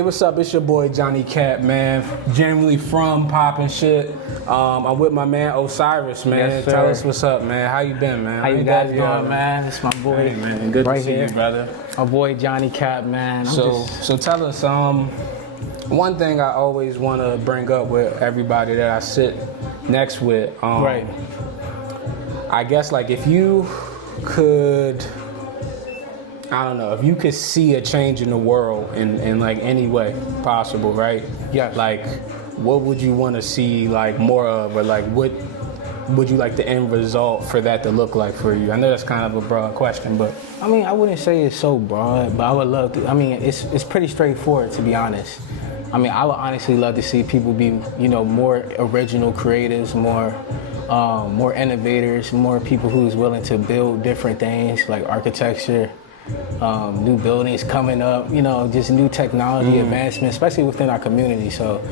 Hey, what's up? It's your boy Johnny Cap, man. Generally from poppin' shit. I'm with my man Osyrus, man. Yes, sir. Tell us what's up, man. How you been, man? How you guys doing, man? It's my boy. Hey, man. Good right to see here. you, brother. My boy Johnny Cap, man. So tell us, one thing I always want to bring up with everybody that I sit next with. Right. I guess like if you could, I don't know, if you could see a change in the world in like any way possible, right? Yes. Like, what would you want to see like more of, or like what would you like the end result for that to look like for you? I know that's kind of a broad question, but I mean, I wouldn't say it's so broad, but I would love to. I mean, it's pretty straightforward, to be honest. I mean, I would honestly love to see people be, more original creatives, more innovators, more people who's willing to build different things like architecture, new buildings coming up, just new technology advancement, especially within our community. So,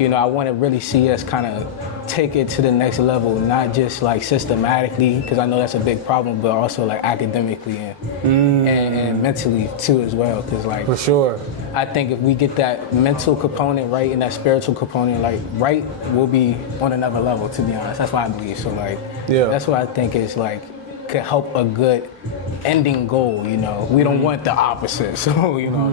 I want to really see us kind of take it to the next level, not just like systematically, because I know that's a big problem, but also like academically and mentally too as well. Because like for sure, I think if we get that mental component right and that spiritual component right, we'll be on another level, to be honest. That's what I believe. So like, that's what I think is like could help a good ending goal. We don't want the opposite. So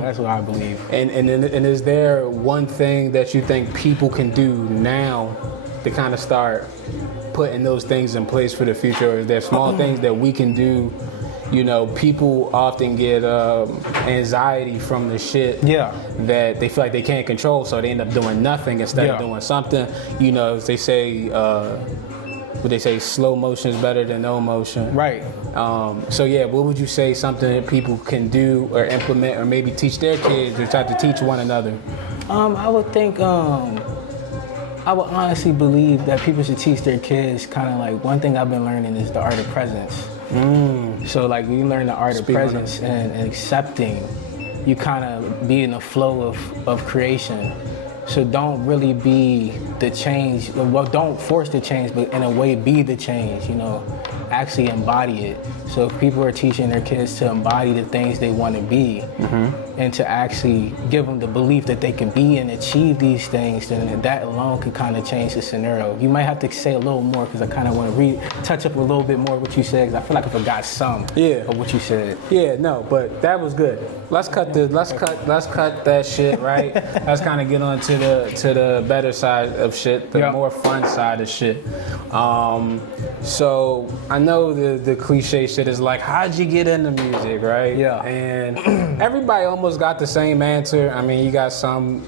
that's what I believe. And is there one thing that you think people can do now to kind of start putting those things in place for the future? Or is there small things that we can do? People often get anxiety from the shit that they feel like they can't control, so they end up doing nothing instead of doing something. As they say, slow motion is better than no motion. Right. What would you say something that people can do or implement or maybe teach their kids or try to teach one another? I would think, I would honestly believe that people should teach their kids kind of like, one thing I've been learning is the art of presence. So like when you learn the art of presence and accepting, you kind of be in the flow of creation. So don't really be the change, well, don't force the change, but in a way be the change, actually embody it. So if people are teaching their kids to embody the things they want to be and to actually give them the belief that they can be and achieve these things, then that alone could kind of change the scenario. You might have to say a little more because I kind of want to touch up a little bit more what you said, because I feel like I forgot some of what you said. Yeah, no, but that was good. Let's cut that shit, right? Let's kind of get on to the better side of shit, the more fun side of shit. So I know the cliche shit is like, how'd you get into music, right? Yeah. And everybody almost got the same answer. I mean, you got some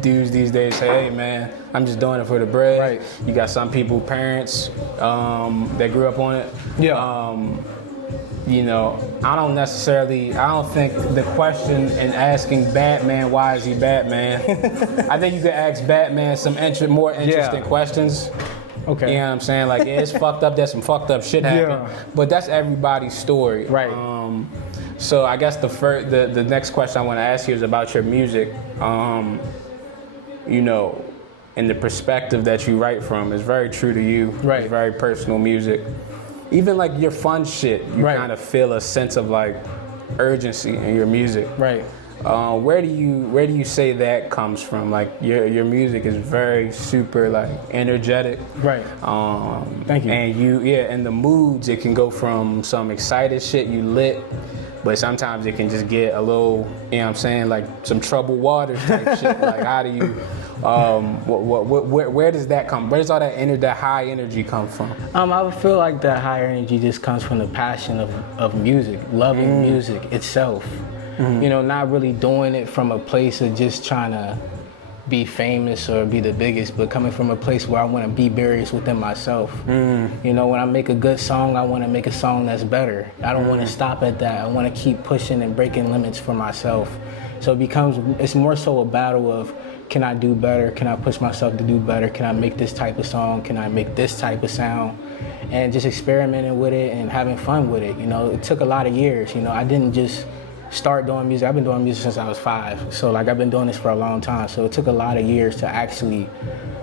dudes these days say, hey man, I'm just doing it for the bread. Right. You got some people, parents, that grew up on it. Yeah. I don't think the question in asking Batman, why is he Batman? I think you could ask Batman some more interesting questions. Okay. You know what I'm saying? Like, it's fucked up, there's some fucked up shit happened. But that's everybody's story. Right. So I guess the next question I want to ask you is about your music. And the perspective that you write from is very true to you. Right. It's very personal music. Even like your fun shit, you kind of feel a sense of like urgency in your music. Right. Where do you say that comes from? Like your music is very super like energetic. Right. Thank you. And and the moods, it can go from some excited shit you lit, but sometimes it can just get a little, like some troubled waters type shit. Like how do you where does that come? Where does all that high energy come from? I would feel like that higher energy just comes from the passion of music, loving music itself. Not really doing it from a place of just trying to be famous or be the biggest, but coming from a place where I want to be buried within myself. When I make a good song, I want to make a song that's better. I don't want to stop at that. I want to keep pushing and breaking limits for myself. So it's more so a battle of, can I do better? Can I push myself to do better? Can I make this type of song? Can I make this type of sound? And just experimenting with it and having fun with it. It took a lot of years. I didn't just start doing music. I've been doing music since I was 5. So like I've been doing this for a long time. So it took a lot of years to actually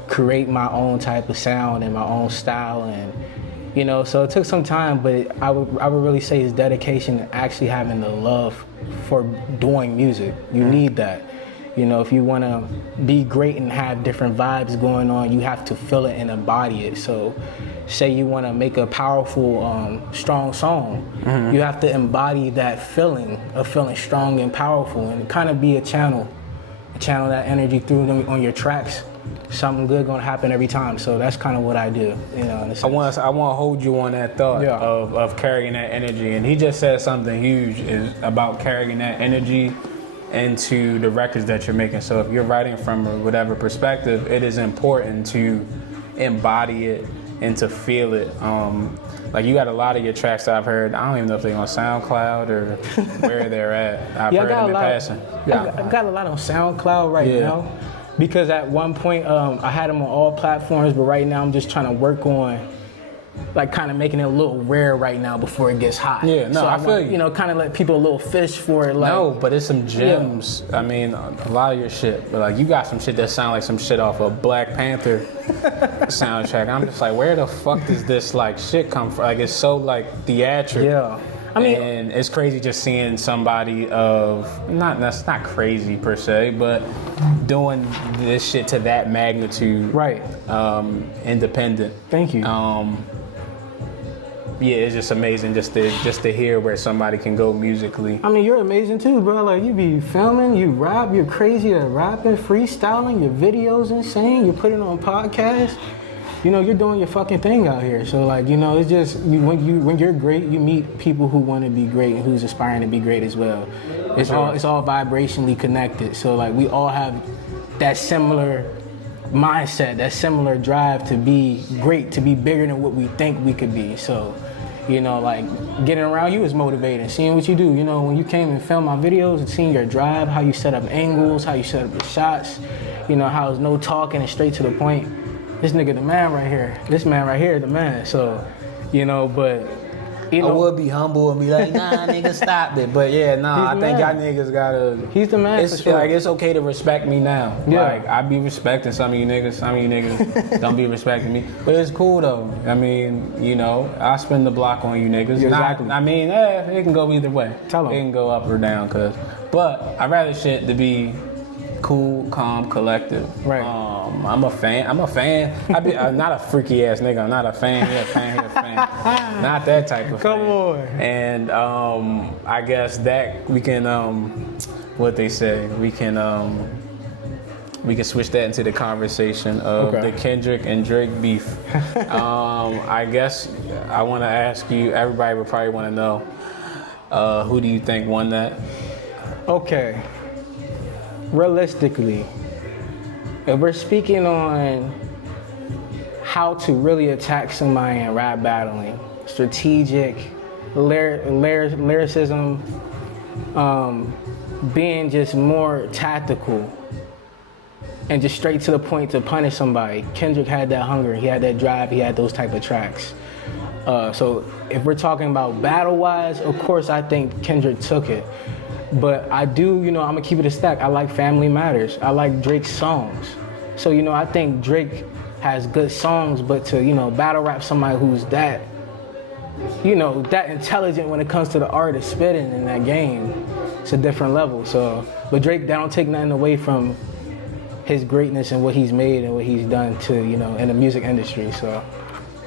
create my own type of sound and my own style, and so it took some time, but I would really say it's dedication and actually having the love for doing music. You need that. You know, if you want to be great and have different vibes going on, you have to feel it and embody it. So say you want to make a powerful, strong song, you have to embody that feeling of feeling strong and powerful, and kind of be a channel that energy through them on your tracks. Something good gonna happen every time. So that's kind of what I do, you know. In a sense. I want to hold you on that thought of carrying that energy. And he just said something huge is about carrying that energy into the records that you're making. So if you're writing from whatever perspective, it is important to embody it and to feel it. Like you got a lot of your tracks that I've heard. I don't even know if they're on SoundCloud or where they're at. I've heard them in passing. I got a lot on SoundCloud right now. Because at one point, I had them on all platforms, but right now I'm just trying to work on, like, kind of making it a little rare right now before it gets hot. Yeah, no, so I feel you. You know, kind of let people a little fish for it. Like, no, but it's some gems. Yeah. I mean, a lot of your shit, but like you got some shit that sound like some shit off a Black Panther soundtrack. I'm just like, where the fuck does this like shit come from? Like, it's so like theatrical. Yeah. I mean, and it's crazy just seeing somebody that's not crazy per se, but doing this shit to that magnitude, right? Independent. Thank you. Yeah, it's just amazing just to hear where somebody can go musically. I mean, you're amazing too, bro. Like, you be filming, you rap, you're crazy at rapping, freestyling, your videos insane, you put it on podcasts. You know, you're doing your fucking thing out here. So, like, you know, it's just when you're great, you meet people who want to be great and who's aspiring to be great as well. It's all vibrationally connected. So, like, we all have that similar mindset, that similar drive to be great, to be bigger than what we think we could be. So, you know, like, getting around you is motivating. Seeing what you do, you know, when you came and filmed my videos and seeing your drive, how you set up angles, how you set up the shots, you know, how it's no talking and straight to the point. This nigga the man right here. This man right here the man. So, you know, but, you know. I would be humble and be like, nah, nigga, stop it. But yeah, nah, I think y'all niggas gotta. He's the man It's for sure. Like, it's okay to respect me now. Yeah. Like, I be respecting some of you niggas don't be respecting me. But it's cool though. I mean, you know, I spin the block on you niggas. Exactly. I mean, it can go either way. Tell 'em. It can go up or down, but I'd rather shit to be cool, calm, collective. Right. I'm a fan. I be not a freaky ass nigga. I'm not a fan. He a fan. Not that type of Come fan. on. And I guess that we can what they say. We can switch that into the conversation of the Kendrick and Drake beef. I guess I want to ask you. Everybody would probably want to know who do you think won that? Okay. Realistically, if we're speaking on how to really attack somebody in rap battling, strategic, lyricism, being just more tactical and just straight to the point to punish somebody, Kendrick had that hunger, he had that drive, he had those type of tracks. So if we're talking about battle-wise, of course I think Kendrick took it. But I do, you know, I'm gonna keep it a stack. I like Family Matters. I like Drake's songs. So, you know, I think Drake has good songs, but to, you know, battle rap somebody who's that, you know, that intelligent when it comes to the art of spitting in that game, it's a different level. So, but Drake, that don't take nothing away from his greatness and what he's made and what he's done to, you know, in the music industry. So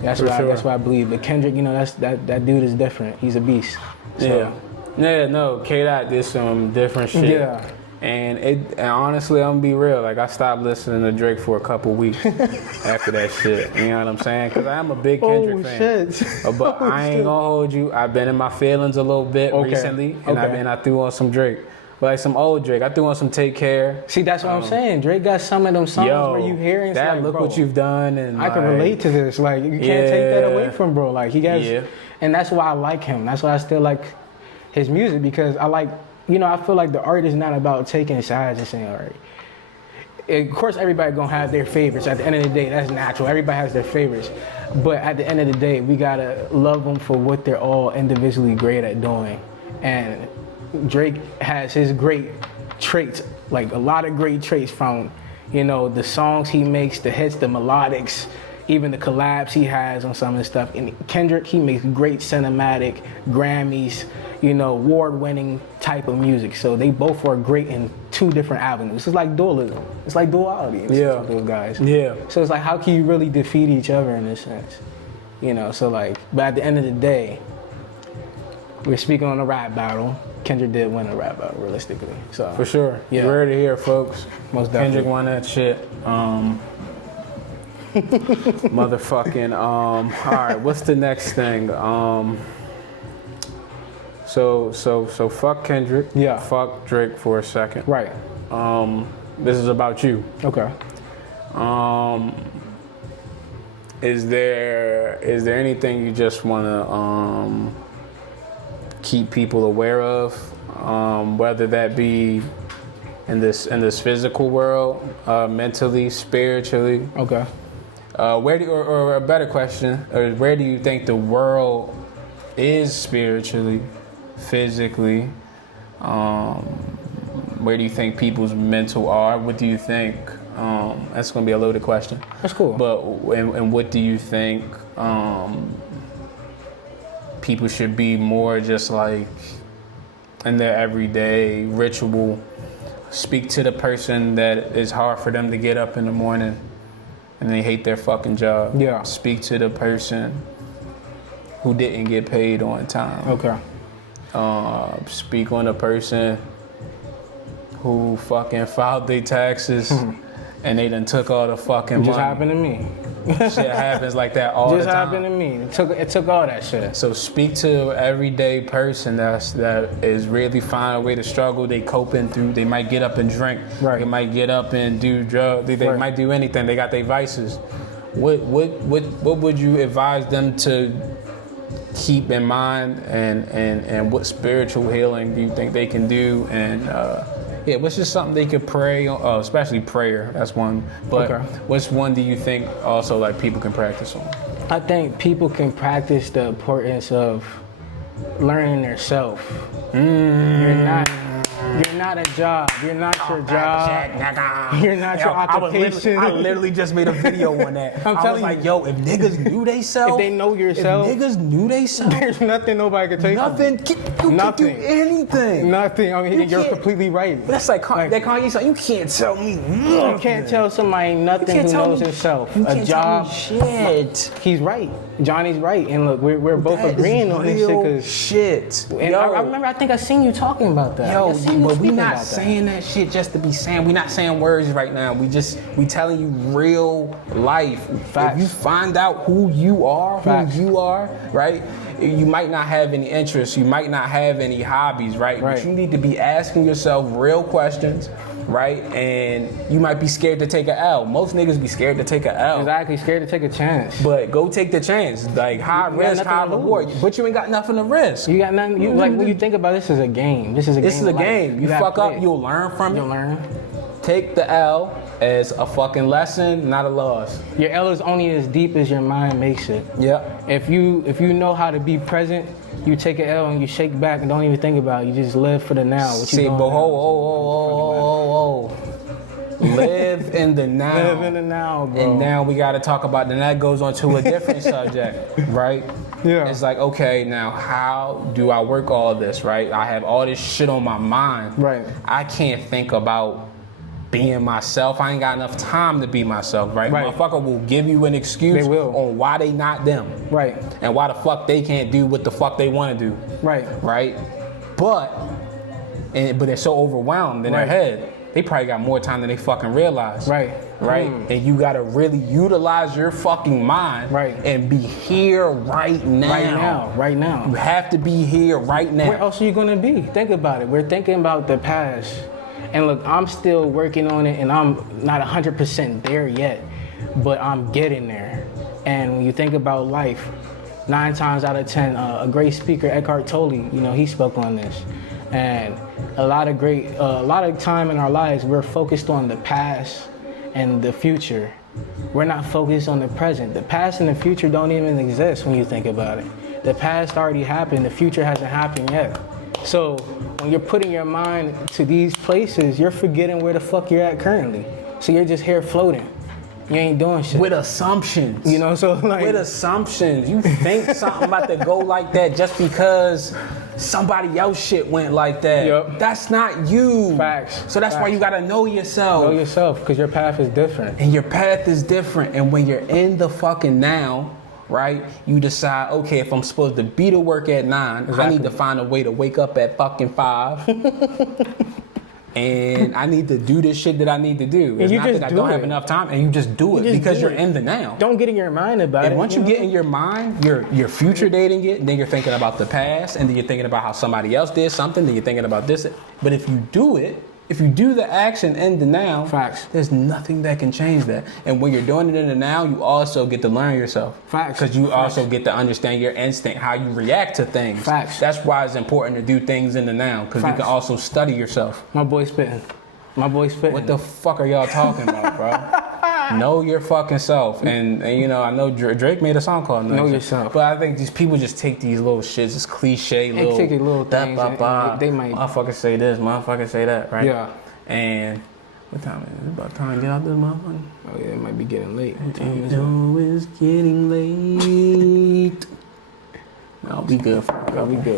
that's what I believe. But Kendrick, you know, that dude is different. He's a beast. So, yeah. Yeah, no, K-Dot did some different shit. Yeah. And honestly, I'm gonna be real. Like, I stopped listening to Drake for a couple weeks after that shit. You know what I'm saying? Because I'm a big Kendrick fan. Shit. But I ain't gonna hold you. I've been in my feelings a little bit recently, and I threw on some Drake. But like some old Drake, I threw on some Take Care. See, that's what I'm saying. Drake got some of them songs where you hear and it's that like, look bro, what you've done, and I can relate to this. Like, you can't take that away from bro. Like, he has, and that's why I like him. That's why I still like his music, because I like, you know, I feel like the art is not about taking sides and saying, all right. Of course, everybody gonna have their favorites. At the end of the day, that's natural. Everybody has their favorites. But at the end of the day, we gotta love them for what they're all individually great at doing. And Drake has his great traits, like a lot of great traits from, you know, the songs he makes, the hits, the melodics, even the collabs he has on some of his stuff. And Kendrick, he makes great cinematic, Grammys, you know, award-winning type of music. So they both are great in two different avenues. It's like dualism. It's like duality. Yeah. Those guys. Yeah. So it's like, how can you really defeat each other in this sense? You know, so like, but at the end of the day, we're speaking on a rap battle. Kendrick did win a rap battle, realistically. So For sure. Yeah. You heard it here, folks. Most definitely. Kendrick won that shit. Motherfucking. All right. What's the next thing? So fuck Kendrick. Yeah. Fuck Drake for a second. Right. This is about you. Okay. Is there anything you just wanna keep people aware of, whether that be in this physical world, mentally, spiritually? Okay. Or a better question, where do you think the world is spiritually, physically? Where do you think people's mental are? What do you think? That's gonna be a loaded question. That's cool. But and what do you think people should be more just like in their everyday ritual? Speak to the person that it's hard for them to get up in the morning and they hate their fucking job. Yeah. Speak to the person who didn't get paid on time. Okay. Speak on the person who fucking filed their taxes and they done took all the fucking money. Just happened to me. Shit happens like that all the time. Just happened to me. It took all that shit. So speak to an everyday person that is really finding a way to struggle. They coping through. They might get up and drink. Right. They might get up and do drugs. They Right. might do anything. They got their vices. What would you advise them to keep in mind, and what spiritual healing do you think they can do? And what's just something they could pray on, especially prayer, that's one. But Okay. what's one do you think also like people can practice on? I think people can practice the importance of learning their self. You're not a job. You're not your job. You're not your occupation. I literally just made a video on that. I'm I was telling like, you. yo, if niggas knew they self, If they know yourself, if niggas knew they self, there's nothing nobody can take. nothing, you can do anything. Nothing. I mean, You you're can't- completely right. But that's like that Kanye song. You can't tell me nothing. You can't tell somebody nothing can't who tell knows me- himself. You A can't job. tell me shit. He's right. Johnny's right. And look, we're both That is agreeing on this shit. real 'Cause- shit. And Yo. I remember, I think I seen you talking about that. Yo, I seen you but we speaking not about that. saying that shit just to be saying. We not saying words right now. We telling you real life. Facts. If you find out who you are, Facts. right? You might not have any interests. You might not have any hobbies, right? Right. But you need to be asking yourself real questions, right? And you might be scared to take an L. Most niggas be scared to take an L. Exactly, scared to take a chance. But go take the chance. Like high You got risk, nothing high to reward. lose. But you ain't got nothing to risk. You got nothing. You like when you think about this is a game. This is a game. This is a of life. game. You gotta fuck play up, it. you'll learn from You'll it. learn. Take the L as a fucking lesson, not a loss. Your L is only as deep as your mind makes it. Yep. If you know how to be present, you take an L and you shake back and don't even think about it. You just live for the now. What you See, doing but now? live in the now. Live in the now, bro. And now we got to talk about, then that goes on to a different subject, right? Yeah. It's like, okay, now how do I work all this, right? I have all this shit on my mind. Right. I can't think about being myself. I ain't got enough time to be myself, right? Right. Motherfucker will give you an excuse They will. on why they not them. Right. And why the fuck they can't do what the fuck they want to do. Right. Right? But they're so overwhelmed in Right. their head. They probably got more time than they fucking realize. Right. Right? And you gotta really utilize your fucking mind. Right. And be here right now. Right now. Right now. You have to be here right now. Where else are you gonna be? Think about it. We're thinking about the past. And look, I'm still working on it and I'm not 100% there yet, but I'm getting there. And when you think about life, 9 times out of 10, a great speaker, Eckhart Tolle, he spoke on this. And a lot of time in our lives, we're focused on the past and the future. We're not focused on the present. The past and the future don't even exist when you think about it. The past already happened, the future hasn't happened yet. So when you're putting your mind to these places, you're forgetting where the fuck you're at currently. So you're just here floating. You ain't doing shit. With assumptions. You know, so like... With assumptions. You think something about to go like that just because somebody else shit went like that. Yep. That's not you. Facts. So that's why you gotta know yourself. Know yourself, because your path is different. And your path is different. And when you're in the fucking now, right, you decide, okay, if I'm supposed to be to work at 9, I need to find a way to wake up at fucking 5. And I need to do this shit that I need to do. It's not that I don't have enough time, and you just do it because you're in the now. Don't get in your mind about it. And once you get in your mind, you're future dating it, then you're thinking about the past, and then you're thinking about how somebody else did something, then you're thinking about this. But if you do it, if you do the action in the now, facts, there's nothing that can change that. And when you're doing it in the now, you also get to learn yourself. Facts. Because you also get to understand your instinct, how you react to things. Facts. That's why it's important to do things in the now, because you can also study yourself. My boy spitting. What the fuck are y'all talking about, bro? Know your fucking self. And you know, I know Drake made a song called Know Yourself. But I think these people just take these little shits, this cliche they take these little things and they might... Motherfuckers say this, motherfuckers say that, right? Yeah. And what time is it? It's about time to get out this motherfucker. Oh yeah, it might be getting late. What time It's is it? always getting late. No, we good.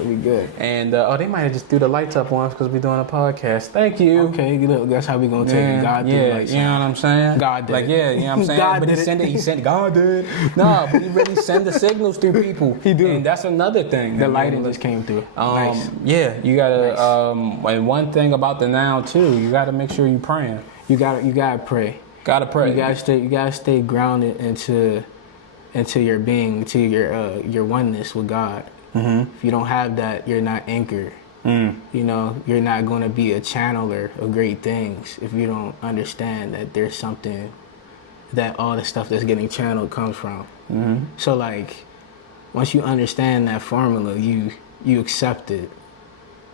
We good. And they might have just threw the lights up on us because we're doing a podcast. Thank you. Okay, look, that's how we gonna take it. God did yeah, like you know what I'm saying? God did like, yeah, you know what I'm saying? God but did he sent God did. No, but he really send the signals through people. He do. And that's another thing. The lighting just came through. Nice. Yeah, you gotta and one thing about the now too, you gotta make sure you praying. You gotta pray. Gotta pray. You gotta stay grounded into your being, to your oneness with God. Mm-hmm. If you don't have that, you're not anchored. You know, you're not going to be a channeler of great things if you don't understand that there's something that all the stuff that's getting channeled comes from. So like, once you understand that formula, you accept it.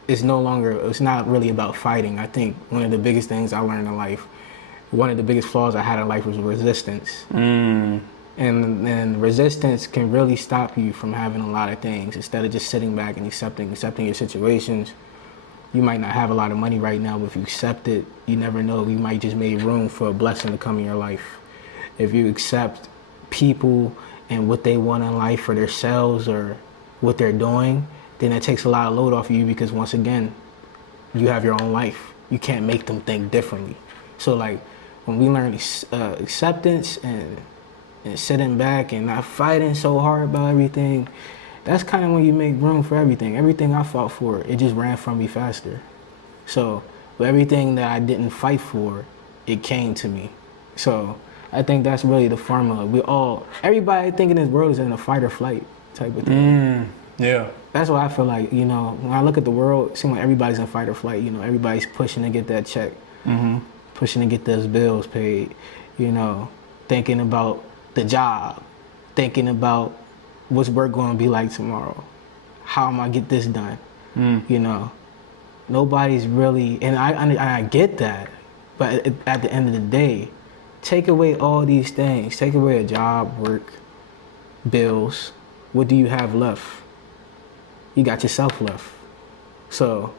It's not really about fighting. I think one of the biggest things I learned in life, one of the biggest flaws I had in life was resistance. And resistance can really stop you from having a lot of things. Instead of just sitting back and accepting your situations, you might not have a lot of money right now, but if you accept it, you never know. You might just make room for a blessing to come in your life. If you accept people and what they want in life for themselves or what they're doing, then it takes a lot of load off of you because once again, you have your own life. You can't make them think differently. So like when we learn acceptance and sitting back and not fighting so hard about everything, that's kind of when you make room for everything. Everything I fought for, it just ran from me faster. So with everything that I didn't fight for, it came to me. So I think that's really the formula. Everybody I think in this world is in a fight or flight type of thing. Yeah. That's why I feel like, you know, when I look at the world, it seems like everybody's in fight or flight. You know, everybody's pushing to get that check, pushing to get those bills paid, you know, thinking about the job, thinking about what's work going to be like tomorrow. How am I get this done? You know, nobody's really, and I get that, but at the end of the day, take away all these things. Take away a job, work, bills. What do you have left? You got yourself left. So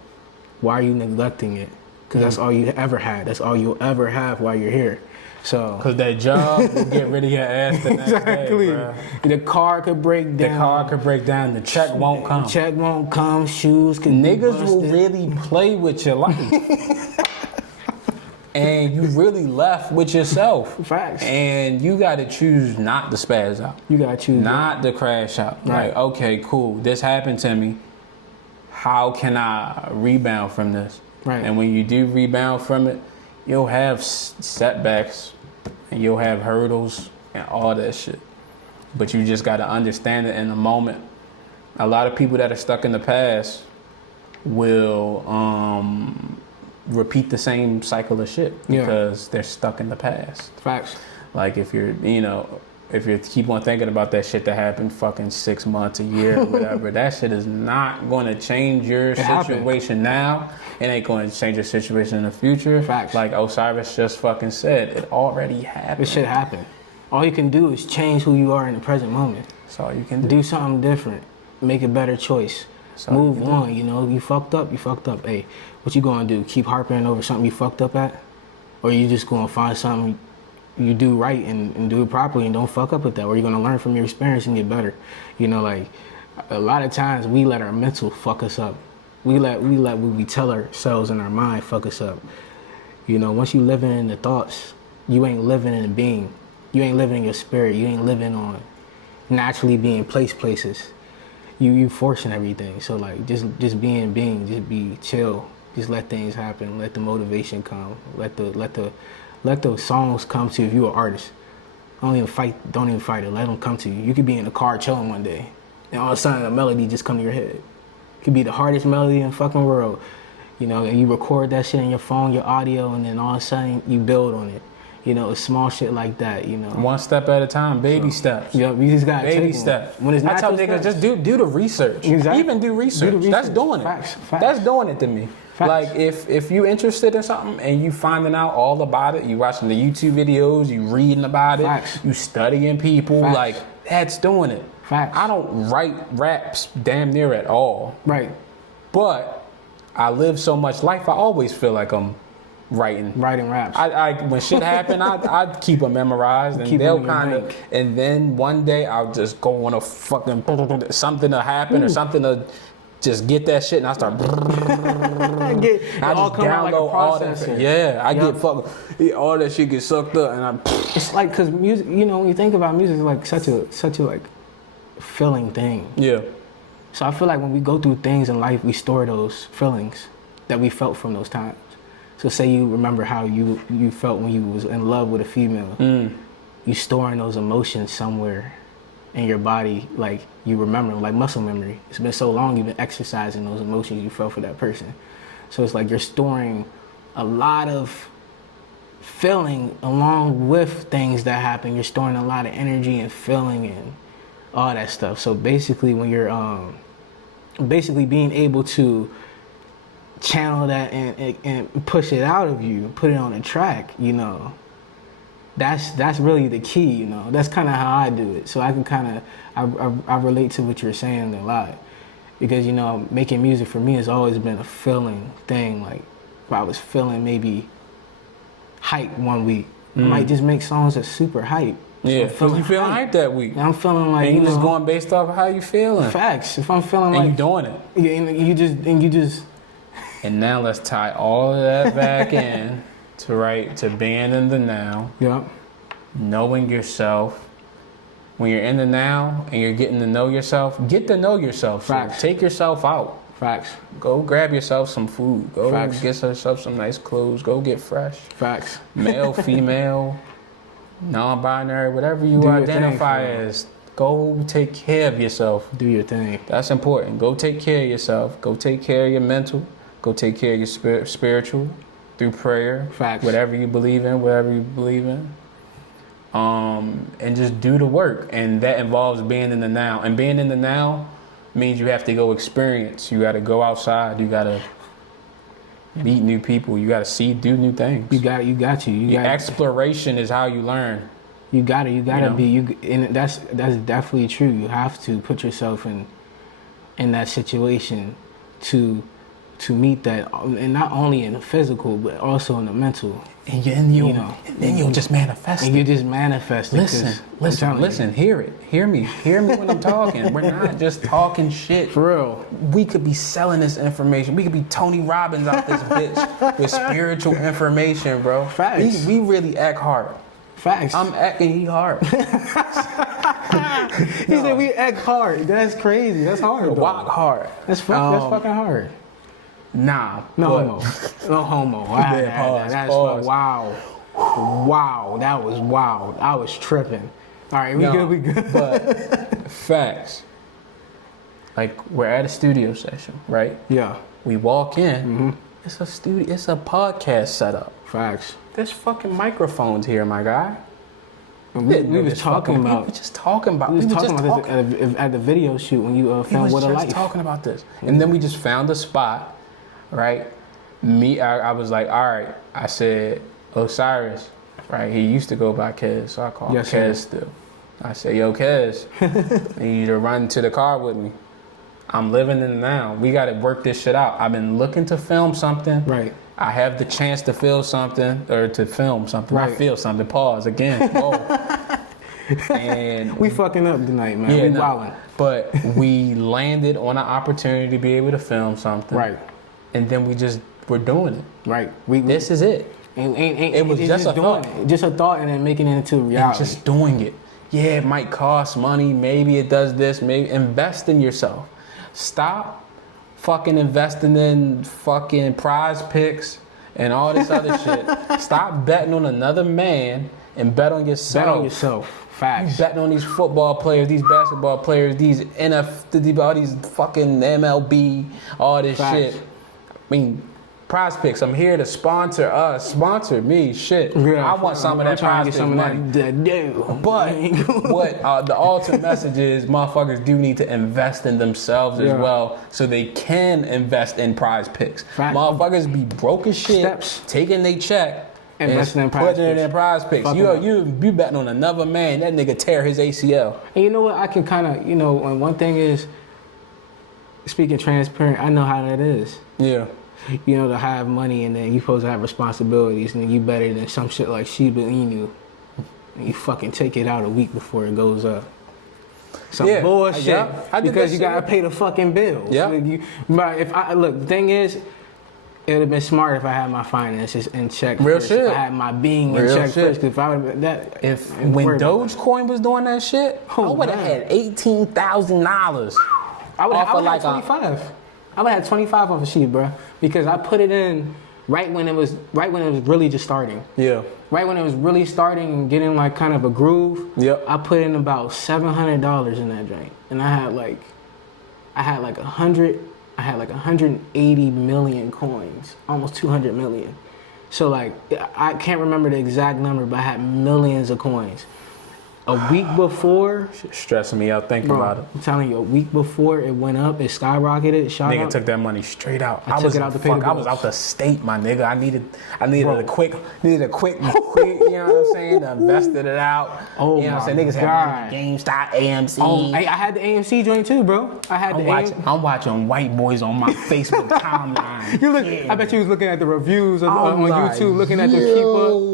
why are you neglecting it? Because that's all you ever had. That's all you'll ever have while you're here. So, because that job will get rid of your ass the next day, bro. The car could break down. The check won't come. The check won't come. Shoes could be busted. Will really play with your life. And you really left with yourself. Facts. And you got to choose not to spaz out. You got to choose. Not to crash out. Right. Like, okay, cool. This happened to me. How can I rebound from this? Right. And when you do rebound from it, you'll have setbacks and you'll have hurdles and all that shit. But you just got to understand it in the moment. A lot of people that are stuck in the past will repeat the same cycle of shit because they're stuck in the past. Facts. Like if you keep on thinking about that shit that happened fucking 6 months, a year, or whatever, that shit is not going to change your situation now. It ain't going to change your situation in the future. Facts. Like Osyrus just fucking said, it already happened. This shit happened. All you can do is change who you are in the present moment. That's all you can do. Do something different. Make a better choice. Move on, you know. You fucked up. Hey, what you gonna do? Keep harping over something you fucked up at? Or you just gonna find something you do right and do it properly and don't fuck up with that, or you're gonna learn from your experience and get better. You know, like a lot of times we let our mental fuck us up. We let what we tell ourselves in our mind fuck us up. You know, once you living in the thoughts, you ain't living in the being. You ain't living in your spirit. You ain't living on naturally being places. You forcing everything. So like just being, just be chill. Just let things happen. Let the motivation come. Let the songs come to you if you're an artist. Don't even fight it. Let them come to you. You could be in the car chilling one day, and all of a sudden a melody just come to your head. It could be the hardest melody in the fucking world. You know, and you record that shit in your phone, your audio, and then all of a sudden you build on it. You know, it's small shit like that, you know. One step at a time, baby steps. Yeah, you just gotta baby take steps. When it's I tell natural niggas, steps, just do the research. Exactly. Even do research. That's doing it. Facts. That's doing it to me. Facts. Like if you interested in something and you finding out all about it, you watching the YouTube videos, you reading about it, Facts. you studying people, Facts. like that's doing it. Facts. I don't write raps damn near at all. Right. But I live so much life, I always feel like I'm writing raps. I when shit happen, I keep them memorized, and they'll kind of. And then one day I'll just go on a fucking something to happen or something to just get that shit, and I start. I just download all that. Yeah, I get fucking all that shit gets sucked up, and I. It's like because music, you know, when you think about music, it's like such a like feeling thing. Yeah. So I feel like when we go through things in life, we store those feelings that we felt from those times. So say you remember how you felt when you was in love with a female. You storing those emotions somewhere in your body, like you remember, like muscle memory. It's been so long you've been exercising those emotions you felt for that person. So it's like you're storing a lot of feeling along with things that happen. You're storing a lot of energy and feeling and all that stuff. So basically when you're basically being able to channel that and push it out of you, put it on a track, you know, that's really the key, you know. That's kind of how I do it. So I can kind of, I relate to what you're saying a lot. Because, you know, making music for me has always been a feeling thing. Like, if I was feeling maybe hype one week, I might just make songs that's super hype. Yeah, because you feeling hype that week. I'm feeling like, and you just going based off of how you feeling. Facts. If I'm feeling and like... you doing it. Yeah, and you just... And now let's tie all of that back in to being in the now. Yeah. Knowing yourself. When you're in the now and you're getting to know yourself, get to know yourself. Facts. So take yourself out. Facts. Go grab yourself some food. Go Facts. get yourself some nice clothes. Go get fresh. Facts. Male, female, non-binary, whatever you identify as. Go take care of yourself. Do your thing. That's important. Go take care of yourself. Go take care of your mental. Go take care of your spiritual through prayer. Facts. Whatever you believe in. And just do the work. And that involves being in the now. And being in the now means you have to go experience. You got to go outside. You got to meet new people. You got to do new things. You got you. Exploration is how you learn. You got to be, and that's definitely true. You have to put yourself in that situation to meet that, and not only in the physical but also in the mental. And then you'll just manifest. And you just manifest. Listen. Hear me when I'm talking. We're not just talking shit. For real. We could be selling this information. We could be Tony Robbins out this bitch with spiritual information, bro. Facts. We really act hard. Facts. I'm acting he hard. He said we act hard. That's crazy. That's hard. Though. Walk hard. That's fucking hard. Nah. No homo. Pause. Wow. That was wild. I was tripping. All right, we good. But facts. Like we're at a studio session, right? Yeah. We walk in. Mm-hmm. It's a studio. It's a podcast setup. Facts. There's fucking microphones here, my guy. We was talking about this at the video shoot when you filmed What a Life. We was just talking about this, and then we just found a spot, right? I was like, all right. I said, Osyrus, right? He used to go by Kez, so I called him Kez still. I said, yo, Kez, I need you to run to the car with me. I'm living in the now. We got to work this shit out. I've been looking to film something. Right. I have the chance to feel something or to film something. Right. I feel something. Pause again. Whoa. And We fucking up tonight, man. yeah, We no, wildin'. but we landed on an opportunity to be able to film something. Right. And then we're doing it. Right. This is it. It was it's just a thought. thought. Just a thought and then making it into reality. And just doing it. Yeah, it might cost money. Maybe it does this. Maybe invest in yourself. Stop fucking investing in fucking prize picks and all this other shit. Stop betting on another man and bet on yourself. Bet on yourself. Facts. Betting on these football players, these basketball players, these all these fucking MLB, all this Facts. shit. I mean, Prize Picks, I'm here to sponsor us, sponsor me, shit. Yeah, I want some of that trying Prize to Picks get some money. of that dough. But what the ultimate message is, motherfuckers do need to invest in themselves as well, so they can invest in Prize Picks. Fact. Motherfuckers be broke as shit, Steps. taking their check. Investing in Prize putting it Picks. in Prize Picks. Fucking You betting on another man, that nigga tear his ACL. And you know what? I can kind of, and one thing is, speaking transparent, I know how that is. Yeah. To have money and then you supposed to have responsibilities and then you better than some shit like Shiba Inu. And you fucking take it out a week before it goes up. Some bullshit. Yeah, I did because that you shit. gotta pay the fucking bills. Yeah. But the thing is, it would have been smart if I had my finances in check Real first. shit. If I had my being in Real check shit. first. If I would have that. When worry about that. Dogecoin was doing that shit, I would have had $18,000. I would off of have like had 25. I would have had 25 off a sheet, bro, because I put it in right when it was really just starting. Yeah. Right when it was really starting and getting like kind of a groove. Yep. I put in about $700 in that joint, and I had like 180 million coins, almost 200 million. So like I can't remember the exact number, but I had millions of coins. A week before, Shit stressing me out thinking about it. I'm telling you, a week before it went up, it skyrocketed, it shot Nigga up. took that money straight out. I took it out to pay the I was bills. out the state, my nigga. I needed a quick, you know what I'm saying? I invested it out. Oh, you know what I'm saying? my Niggas God. had money, GameStop, AMC. Oh, I had the AMC joint too, bro. I had I'm watching white boys on my Facebook timeline. I bet you was looking at the reviews on like, YouTube, looking at the yo.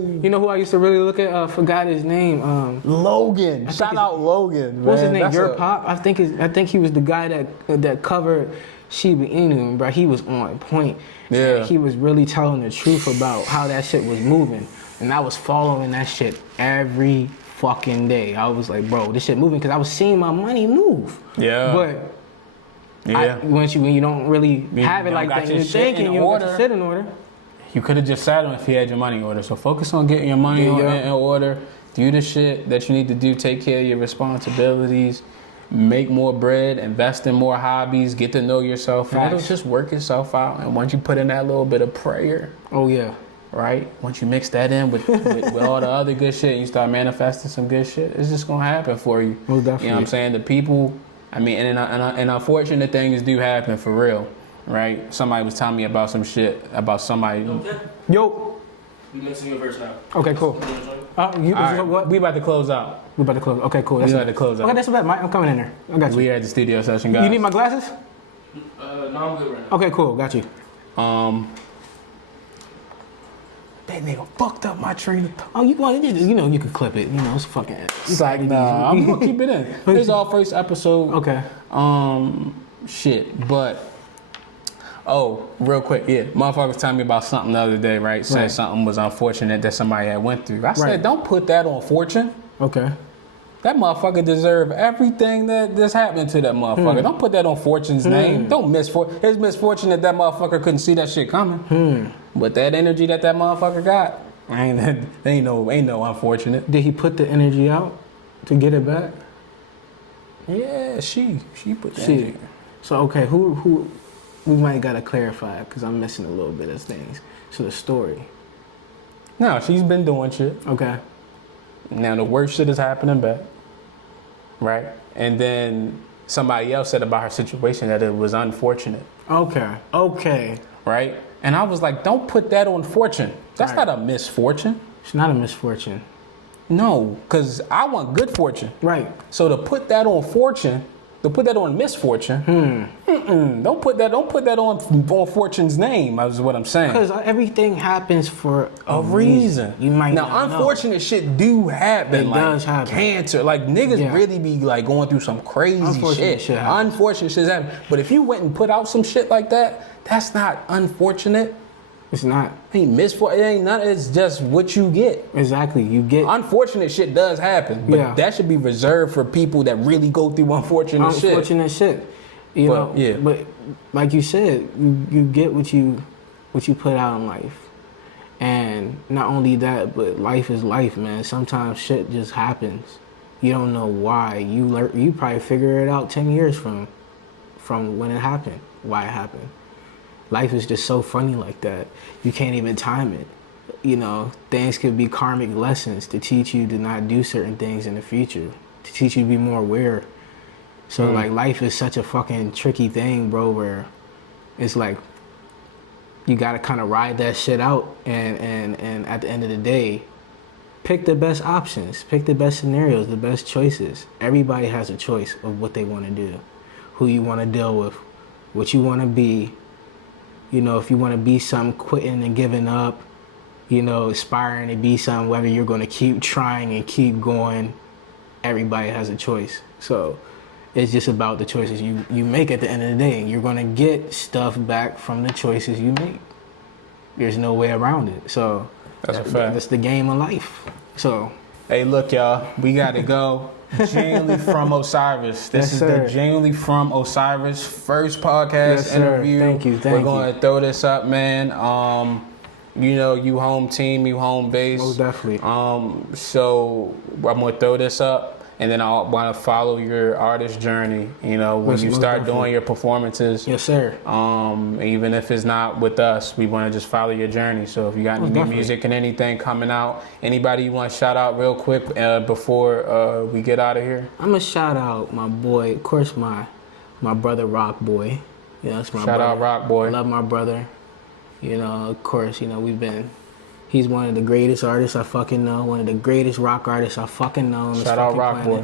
keeper. You know who I used to really look at? Forgot his name. Logan. Shout out Logan. What's his man. name? That's Your a- Pop. I think he was the guy that covered Shiba Inu, bro. He was on point. Yeah. And he was really telling the truth about how that shit was moving, and I was following that shit every fucking day. I was like, bro, this shit moving because I was seeing my money move. Yeah. But Yeah. when you don't really have it don't like got that, your you're shit thinking in you don't got order. your shit in order. You could have just sat on if you had your money in order. So focus on getting your money in order. Do the shit that you need to do. Take care of your responsibilities. Make more bread. Invest in more hobbies. Get to know yourself. And it'll Facts. just work itself out. And once you put in that little bit of prayer, Oh yeah. right? Once you mix that in with all the other good shit, you start manifesting some good shit. It's just gonna happen for you. Most definitely. You know what I'm saying? The people. I mean, and unfortunate things do happen for real, right? Somebody was telling me about some shit about somebody. Yo. We mixing your verse now. Okay, cool. All right, What? we about to close out. We about to close. Okay, cool. We That's about to close Okay, out. that's about Mike. I'm coming in there. I got you. We at the studio session, guys. You need my glasses? No, I'm good right now. Okay, cool. Got you. That nigga fucked up my train of thought. Oh, you could clip it. It's fucking. It's like, nah, I'm gonna keep it in. This is our first episode. Okay. Shit, but real quick, yeah, motherfucker was telling me about something the other day, right? Said Right. something was unfortunate that somebody had went through. I said, Right. don't put that on fortune. Okay. That motherfucker deserve everything that's happening to that motherfucker. Don't put that on fortune's name. Don't It's misfortune that motherfucker couldn't see that shit coming. But that energy that motherfucker got, ain't no unfortunate. Did he put the energy out to get it back? Yeah, she put that She. energy. So okay, who we might gotta clarify because I'm missing a little bit of things. So the story. No, she's been doing shit. Okay. Now the worst shit is happening back, right? And then somebody else said about her situation that it was unfortunate, Okay. right? And I was like, don't put that on fortune. That's Right. not a misfortune. It's not a misfortune. No, because I want good fortune. Right. So to put that on fortune, Don't put that on misfortune. Don't put that on Fortune's name. Is what I'm saying. Because everything happens for a reason. You might now not unfortunate shit do happen. It like does happen. Cancer. Like niggas really be like going through some crazy shit. Unfortunate shit happen. But if you went and put out some shit like that, that's not unfortunate. It's not. It ain't misfortune. It ain't nothing. It's just what you get. Exactly. You get unfortunate shit does happen, but that should be reserved for people that really go through unfortunate shit. You know. But like you said, you get what you put out in life, and not only that, but life is life, man. Sometimes shit just happens. You don't know why. You probably figure it out 10 years from when it happened. Why it happened. Life is just so funny like that. You can't even time it. You know, things could be karmic lessons to teach you to not do certain things in the future, to teach you to be more aware. So like life is such a fucking tricky thing, bro, where it's like you gotta kind of ride that shit out and at the end of the day, pick the best options, pick the best scenarios, the best choices. Everybody has a choice of what they want to do, who you want to deal with, what you want to be. You know, if you want to be something, quitting and giving up, you know, aspiring to be something, whether you're going to keep trying and keep going, everybody has a choice. So it's just about the choices you make at the end of the day. You're going to get stuff back from the choices you make. There's no way around it. So that's the game of life. So, hey, look, y'all, we got to go. Genuinely from Osyrus. This is the Genuinely from Osyrus first podcast interview. Thank you. We're going to throw this up, man. You know, you home team, you home base. Most definitely. So I'm going to throw this up. And then I want to follow your artist journey, you know, when you start doing your performances. Yes, sir. Even if it's not with us, we want to just follow your journey. So if you got any new music and anything coming out, anybody you want to shout out real quick before we get out of here? I'm going to shout out my boy, of course, my brother Rock Boy. Yeah, that's my brother. Shout out Rock Boy. I love my brother. You know, of course, you know, he's one of the greatest artists I fucking know. One of the greatest rock artists I fucking know. Shout out Rock Boy.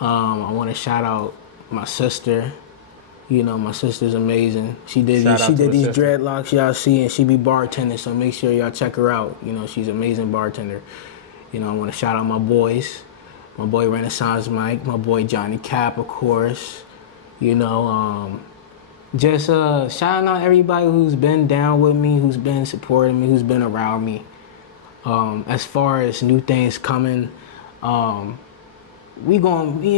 I want to shout out my sister. You know, my sister's amazing. She did these dreadlocks y'all see, and she be bartending. So make sure y'all check her out. You know, she's an amazing bartender. You know, I want to shout out my boys. My boy Renaissance Mike. My boy Johnny Cap, of course. You know, just shouting out everybody who's been down with me, who's been supporting me, who's been around me. As far as new things coming, me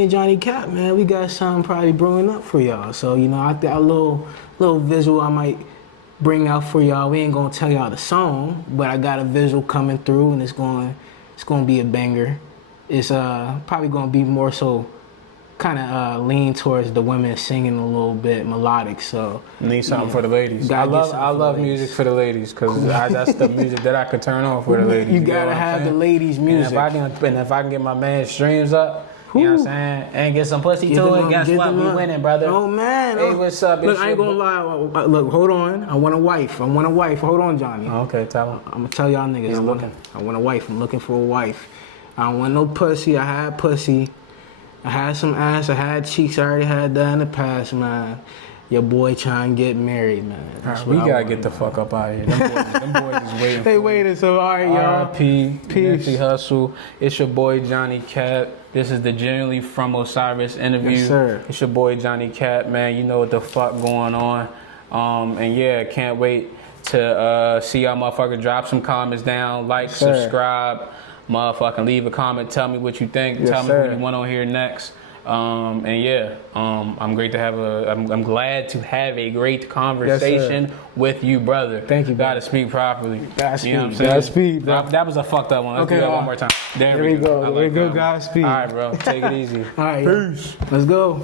and Johnny Cap, man, we got something probably brewing up for y'all. So, you know, I got a little visual I might bring out for y'all. We ain't gonna tell y'all the song, but I got a visual coming through, and it's gonna be a banger. It's probably gonna be more so kind of lean towards the women singing a little bit melodic. So need something for the ladies. I love music for the ladies because that's the music that I could turn on for the ladies. You gotta have the ladies music. And if I can get my man's streams up, you know what I'm saying, and get some pussy to it, guess what? We winning, brother. Oh man. Hey, what's up? Look, I ain't gonna lie. Look, hold on. I want a wife. Hold on, Johnny. Okay, tell him. I'm gonna tell y'all niggas. I want a wife. I'm looking for a wife. I don't want no pussy. I had pussy. I had some ass, I had cheeks, I already had that in the past, man. Your boy trying to get married, man. Right, we gotta get the fuck up out of here. Them boys is waiting. They waited, so all right, y'all. R.I.P. Peace. Hustle. It's your boy Johnny Cap. This is the Genuinely from Osyrus interview. Yes, sir. It's your boy Johnny Cap, man. You know what the fuck going on. And yeah, can't wait to see y'all motherfuckers drop some comments down, like, subscribe. Motherfucking leave a comment. Tell me what you think. Tell me who you want on here next. And yeah, I'm glad to have a great conversation with you, brother. Thank you. Gotta speak properly. Godspeed. You know what I'm saying? Godspeed, bro. That was a fucked up one. Let's do that one more time. There we go. There we go. Godspeed. All right, bro. Take it easy. All right. Peace. Let's go.